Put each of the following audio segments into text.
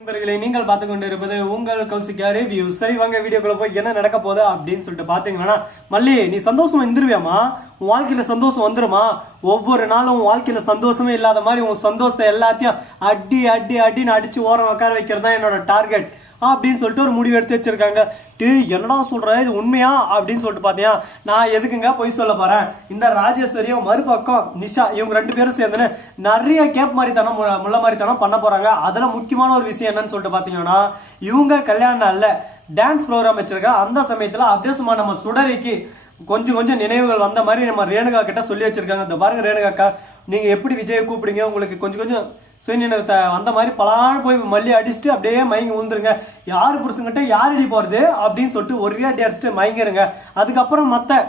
நண்பர்களை நீங்கள் பார்த்து கொண்டு இருப்பது உங்கள் கௌசிக்கா ரிவ்யூ சரி வாங்க வீடியோக்குள்ள போய் என்ன நடக்க போதா அப்படின்னு சொல்லிட்டு பாத்தீங்கன்னா மல்லி நீ சந்தோஷமா இருந்துருவியாமா வாழ்க்கையில சந்தோஷம் வந்துருமா? ஒவ்வொரு நாளும் உன் வாழ்க்கையில சந்தோஷமே இல்லாத மாதிரி உன் சந்தோஷத்தை எல்லாத்தையும் அடி அடி அடின்னு அடிச்சு ஓரம் உட்கார வைக்கிறது தான் என்னோட டார்கெட் அப்படின்னு சொல்லிட்டு ஒரு முடிவு எடுத்து வச்சிருக்காங்க. டே என்னடா சொல்ற? இது உண்மையா? அப்படின்னு சொல்லிட்டு பாத்தியா? நான் எதுக்குங்க பொய் சொல்ல போறேன்? இந்த ராஜேஸ்வரியும் மறுபக்கம் நிஷா இவங்க ரெண்டு பேரும் சேர்ந்துன்னு நிறைய கேப் மாதிரி தனம் முள்ள மாதிரி தனம் பண்ண போறாங்க. அதுல முக்கியமான ஒரு விஷயம் என்னன்னு சொல்லிட்டு பாத்தீங்கன்னா இவங்க கல்யாணம் இல்ல டான்ஸ் ப்ரோக்ராம் வச்சிருக்க அந்த சமயத்துல அப்படியே சும்மா நம்ம சுடரிக்கு கொஞ்சம் கொஞ்சம் நினைவுகள் வந்த மாதிரி நம்ம ரேணுகா கிட்ட சொல்லி வச்சிருக்காங்க. இந்த பாருங்க ரேணுகாக்கா நீங்கள் நீங்க எப்படி விஜயை கூப்பிடுங்க உங்களுக்கு கொஞ்சம் கொஞ்சம் சுயநினைவு அந்த மாதிரி பலான்னு போய் மல்லி அடிச்சுட்டு அப்படியே மயங்கி விழுந்துருங்க யார் புருஷங்கிட்ட யார் அடி போறது அப்படின்னு சொல்லிட்டு ஒரே அடி அடிச்சுட்டு மயங்கிருங்க. அதுக்கப்புறம் மத்த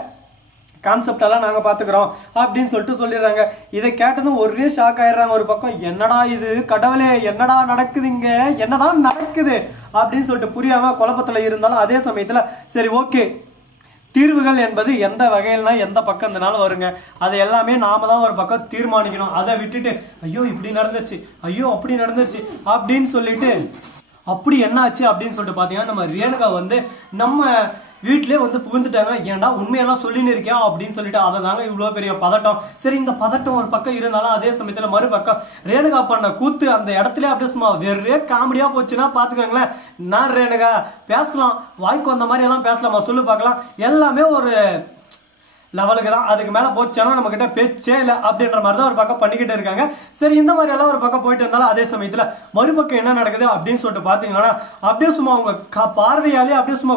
கான்செப்ட் எல்லாம் நாங்க பாத்துக்கிறோம் அப்படின்னு சொல்லிட்டு சொல்லிடுறாங்க. இதை கேட்டதும் ஒரே ஷாக் ஆயிடுறாங்க ஒரு பக்கம். என்னடா இது? கடவுளே என்னடா நடக்குதுங்க என்னதான் நடக்குது? அப்படின்னு சொல்லிட்டு புரியாம குழப்பத்துல இருந்தாலும் அதே சமயத்துல சரி ஓகே தீர்வுகள் என்பது எந்த வகையில்னா எந்த பக்கம் இருந்தாலும் வருங்க. அது எல்லாமே நாம தான் ஒரு பக்கம் தீர்மானிக்கணும். அதை விட்டுட்டு ஐயோ இப்படி நடந்துருச்சு. ஐயோ அப்படி நடந்துருச்சு. அப்படின்னு சொல்லிட்டு அப்படி என்ன ஆச்சு அப்படின்னு சொல்லிட்டு பாத்தீங்கன்னா நம்ம ரேணுகா வந்து நம்ம வீட்டிலே வந்து புகுந்துட்டாங்க. ஏன்டா உண்மையெல்லாம் சொல்லின்னு இருக்கேன் அப்படின்னு சொல்லிட்டு அதை தாங்க இவ்வளோ பெரிய பதட்டம். சரி இந்த பதட்டம் ஒரு பக்கம் இருந்தாலும் அதே சமயத்தில் மறுபக்கம் ரேணுகா பண்ண கூத்து அந்த இடத்துல அப்படியே சும்மா வெறே காமெடியாக போச்சுன்னா பார்த்துக்கோங்களேன் நான் ரேணுகா? பேசலாம். வாய்க்கு வந்த மாதிரி எல்லாம் பேசலாமா? சொல்லு பார்க்கலாம். எல்லாமே ஒரு லெவலுக்கு தான். அதுக்கு மேலே போச்சுன்னா நம்ம கிட்ட பேச்சே இல்லை அப்படின்ற மாதிரி தான் ஒரு பக்கம் பண்ணிக்கிட்டு இருக்காங்க. சரி இந்த மாதிரி எல்லாம் ஒரு பக்கம் போயிட்டு இருந்தாலும் அதே சமயத்தில் மறுபக்கம் என்ன நடக்குது அப்படின்னு சொல்லிட்டு பார்த்தீங்கன்னா அப்படியே சும்மா அவங்க க- பார்வையாலே அப்படியே சும்மா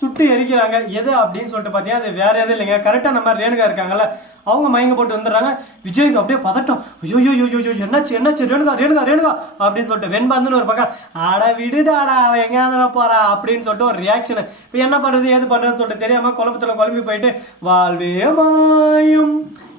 சுட்டு எரிக்கிறாங்க. எது அப்படின்னு சொல்லிட்டு பார்த்தீங்கன்னா அது வேற எதுவும் இல்லைங்க. கரெக்டாக நம்ம ரேணுகா இருக்காங்கல்ல. அவங்க மயங்க போட்டு வந்துடுறாங்க. விஜய்க்கு அப்படியே பதட்டம். ஐயோ ஐயோ ஐயோ ஐயோ என்னாச்சு என்னாச்சு? ரேணுகா ரேணுகா ரேணுகா அப்படின்னு சொல்லிட்டு வெண்பாந்துன்னு ஒரு பக்கம் அட விடுடாடா அவன் எங்கேயாவது போறா? அப்படின்னு சொல்லிட்டு ஒரு ரியாக்ஷன் இப்போ என்ன பண்ணுறது ஏது பண்ணுறதுன்னு சொல்லிட்டு தெரியாம குழப்பத்தில் குழம்பி போயிட்டு வாழ்வே மாயும்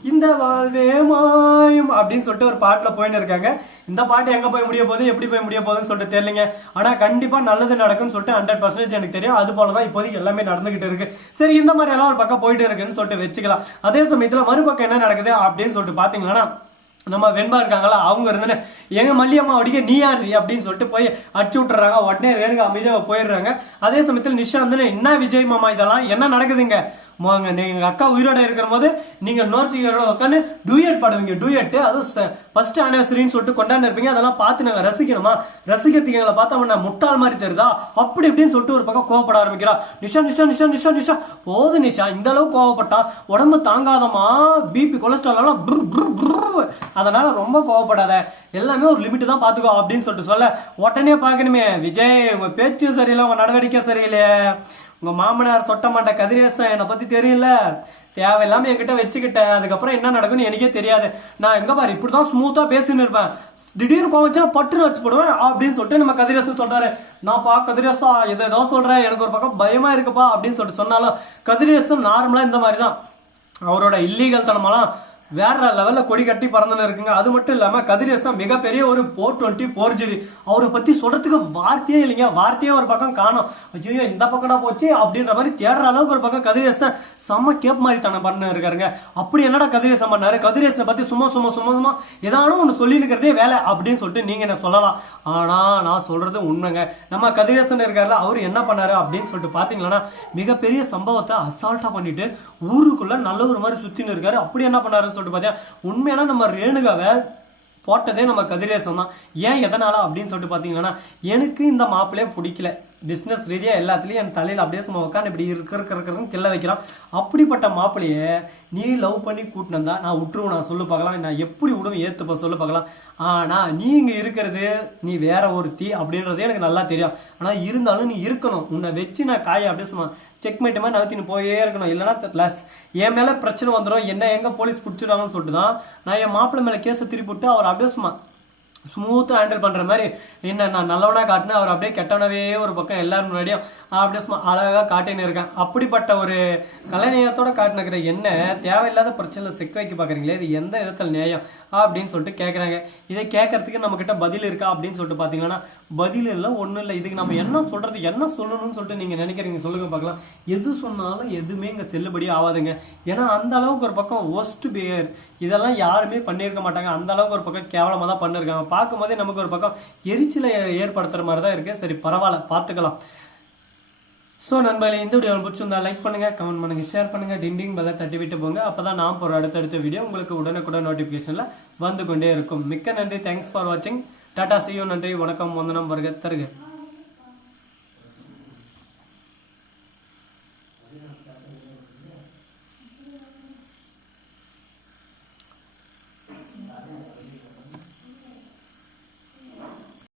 இந்த வாழ்வே மாயும் அப்படின்னு சொல்லிட்டு ஒரு பாட்டில் போயின்னு இருக்காங்க. இந்த பாட்டு எங்கே போய் முடிய போகுது எப்படி போய் முடிய போகுதுன்னு சொல்லிட்டு தெரியலங்க. ஆனால் கண்டிப்பாக நல்லது நடக்கும்னு சொல்லிட்டு ஹண்ட்ரட் பர்சன்டேஜ் எனக்கு தெரியும். அது போலதான் இப்போதைக்கு எல்லாமே நடந்துகிட்டு இருக்கு. சரி இந்த மாதிரி எல்லாம் ஒரு பக்கம் போயிட்டு இருக்குன்னு சொல்லிட்டு வச்சுக்கலாம். அதே சமயத்தில் மறுபக்கம் என்ன நடக்குது அப்படின்னு சொல்லிட்டு பாத்தீங்கன்னா நம்ம வெண்பா இருக்காங்களா அவங்க இருந்தேன்னு எங்க மல்லியம்மா அடிக்க நீ யாரு? அப்படின்னு சொல்லிட்டு போய் அடிச்சு விட்டுறாங்க. உடனே ரேணுகா அமைதியாக போயிடுறாங்க. அதே சமயத்தில் நிஷா வந்து என்ன விஜய் மாமா இதெல்லாம்? என்ன நடக்குதுங்க? மோங்க நீங்கள் அக்கா உயிரோட இருக்கிற போது நீங்க நோர்த்தியோட உட்காந்து டூயட் பாடுவீங்க. டூயட் அதுவும் ஃபர்ஸ்ட் ஆனிவர்சரின்னு சொல்லிட்டு கொண்டாந்து இருப்பீங்க. அதெல்லாம் பார்த்து நாங்கள் ரசிக்கணுமா? ரசிக்கிறதுக்கு எங்களை பார்த்தா அவன் முட்டாள் மாதிரி தெரியுதா? அப்படி இப்படின்னு சொல்லிட்டு ஒரு பக்கம் கோவப்பட ஆரம்பிக்கிறா. நிஷா நிஷா நிஷா நிஷா நிஷா. போது நிஷா. இந்த அளவுக்கு கோவப்பட்டா உடம்பு தாங்காதமா பிபி கொலஸ்ட்ரால் எல்லாம் அதனால ரொம்ப கோவப்படாத. எல்லாமே ஒரு லிமிட் தான் பாத்துக்கோ அப்படின்னு சொல்லிட்டு சொல்ல உடனே பார்க்கணுமே. விஜய் உங்க பேச்சு சரியில்லை உங்க நடவடிக்கை சரியில்லை உங்கள் மாமனார் சொட்ட மாட்ட கதிரேசன் என்னை பற்றி தெரியல தேவையில்லாமல் என்கிட்ட வச்சுக்கிட்டேன். அதுக்கப்புறம் என்ன நடக்குன்னு எனக்கே தெரியாது. நான் எங்கே பாரு இப்படி தான் ஸ்மூத்தாக பேசின்னு இருப்பேன். திடீர்னு கோவச்சா பட்டு அடிச்சு போடுவேன். அப்படின்னு சொல்லிட்டு நம்ம கதிரேசன் சொல்கிறாரு நான் பா கதிரேசா எதை ஏதோ சொல்கிறேன் எனக்கு ஒரு பக்கம் பயமாக இருக்குப்பா. அப்படின்னு சொல்லிட்டு சொன்னாலும் கதிரேசன் நார்மலாக இந்த மாதிரி தான் அவரோட இல்லீகல் தனமெல்லாம் வேற லெவல்ல கொடி கட்டி பறந்துன்னு இருக்குங்க. அது மட்டும் இல்லாம கதிரேசன் மிகப்பெரிய ஒரு போர் டுவெண்ட்டி போர் அவரை பத்தி சொல்றதுக்கு வார்த்தையே இல்லைங்க. வார்த்தையே ஒரு பக்கம் காணும். ஐயோ இந்த பக்கம்டா போச்சு அப்படின்ற மாதிரி தேடுற அளவுக்கு ஒரு பக்கம் கதிரேசன் செம்ம கேப் மாதிரி தானே பண்ண இருக்காருங்க. அப்படி என்னடா கதிரேசன் பண்ணாரு? கதிரேசனை பத்தி சும்மா சும்மா சும்மா சும்மா ஏதாவது ஒன்று சொல்லி இருக்கிறதே வேலை அப்படின்னு சொல்லிட்டு நீங்க என்ன சொல்லலாம். ஆனா நான் சொல்றது உண்மைங்க. நம்ம கதிரேசன் இருக்காருல அவர் என்ன பண்ணாரு அப்படின்னு சொல்லிட்டு பாத்தீங்கன்னா மிகப்பெரிய சம்பவத்தை அசால்ட்டா பண்ணிட்டு ஊருக்குள்ள நல்ல ஒரு மாதிரி சுத்தின்னு இருக்காரு. அப்படி என்ன பண்ணாரு சொல்லிட்டு பார்த்தீங்கன்னா உண்மையான நம்ம ரேணுகாவை போட்டதே நம்ம கதிரேசன் தான். ஏன் எதனால அப்படின்னு சொல்லிட்டு பாத்தீங்கன்னா எனக்கு இந்த மாப்பிளையே பிடிக்கல. பிஸ்னஸ் ரீதியாக எல்லாத்துலேயும் என் தலையில் அப்படியே சும்மா உட்காந்து இப்படி இருக்கிற இருக்கிறன்னு கிள்ள வைக்கிறான். அப்படிப்பட்ட மாப்பிள்ளையே நீ லவ் பண்ணி கூட்டினந்தா நான் விட்டுருவோம் நான் சொல்லு பார்க்கலாம். நான் எப்படி விடுவேன் ஏற்றுப்ப சொல்லு பார்க்கலாம். ஆனால் நீ இங்கே இருக்கிறது நீ வேற ஒருத்தி அப்படின்றதே எனக்கு நல்லா தெரியும். ஆனால் இருந்தாலும் நீ இருக்கணும். உன்னை வச்சு நான் காய அப்படியே சும்மா செக்மேட் மாதிரி நகர்த்தின்னு போயே இருக்கணும். இல்லைன்னா லஸ் என் மேலே பிரச்சனை வந்துடும் என்ன எங்கே போலீஸ் பிடிச்சிடுவாங்கன்னு சொல்லிட்டு தான் நான் என் மாப்பிள்ளை மேலே கேஸை திருப்பி விட்டு அவர் அப்படியே சும்மா ஸ்மூத்தாக ஹேண்டில் பண்ணுற மாதிரி என்ன நான் நல்லவனாக காட்டினேன் அவர் அப்படியே கெட்டவனவே ஒரு பக்கம் எல்லாரும் முன்னாடியும் அப்படியே சும்மா அழகாக காட்டின்னு இருக்கேன். அப்படிப்பட்ட ஒரு கலைநேயத்தோட காட்டினுக்கிற என்ன தேவையில்லாத பிரச்சனையில் செக் வைக்க பார்க்குறீங்களே இது எந்த விதத்தில் நியாயம் அப்படின்னு சொல்லிட்டு கேட்குறாங்க இதை கேட்கறதுக்கு நம்மக்கிட்ட பதில் இருக்கா அப்படின்னு சொல்லிட்டு பார்த்தீங்கன்னா பதில் இல்லை ஒன்றும் இல்லை. இதுக்கு நம்ம என்ன சொல்கிறது என்ன சொல்லணும்னு சொல்லிட்டு நீங்கள் நினைக்கிறீங்க சொல்லுங்க பார்க்கலாம் எது சொன்னாலும் எதுவுமே இங்கே செல்லுபடி ஆகாதுங்க ஏன்னா அந்த அளவுக்கு ஒரு பக்கம் ஒஸ்ட் பியர் இதெல்லாம் யாருமே பண்ணியிருக்க மாட்டாங்க. அந்த அளவுக்கு ஒரு பக்கம் கேவலமாக தான் பண்ணிருக்காங்க. பார்க்கும்போதே நமக்கு ஒரு பக்கம் எரிச்சலை ஏற்படுத்துகிற மாதிரி தான் இருக்குது சரி பரவாயில்ல பார்த்துக்கலாம். ஸோ நண்பர்களே இந்த வீடியோ பிடிச்சிருந்தா லைக் பண்ணுங்கள் கமெண்ட் பண்ணுங்கள் ஷேர் பண்ணுங்கள் டிண்டிங் பெல்லை தட்டி விட்டு போங்க. அப்போ தான் நான் போகிற அடுத்தடுத்த வீடியோ உங்களுக்கு உடனுக்குடன் நோட்டிஃபிகேஷனில் வந்து கொண்டே இருக்கும். மிக்க நன்றி தேங்க்ஸ் ஃபார் வாட்சிங் டாடா செய்யோ நன்றி வணக்கம் வந்தனம் வருக தருக.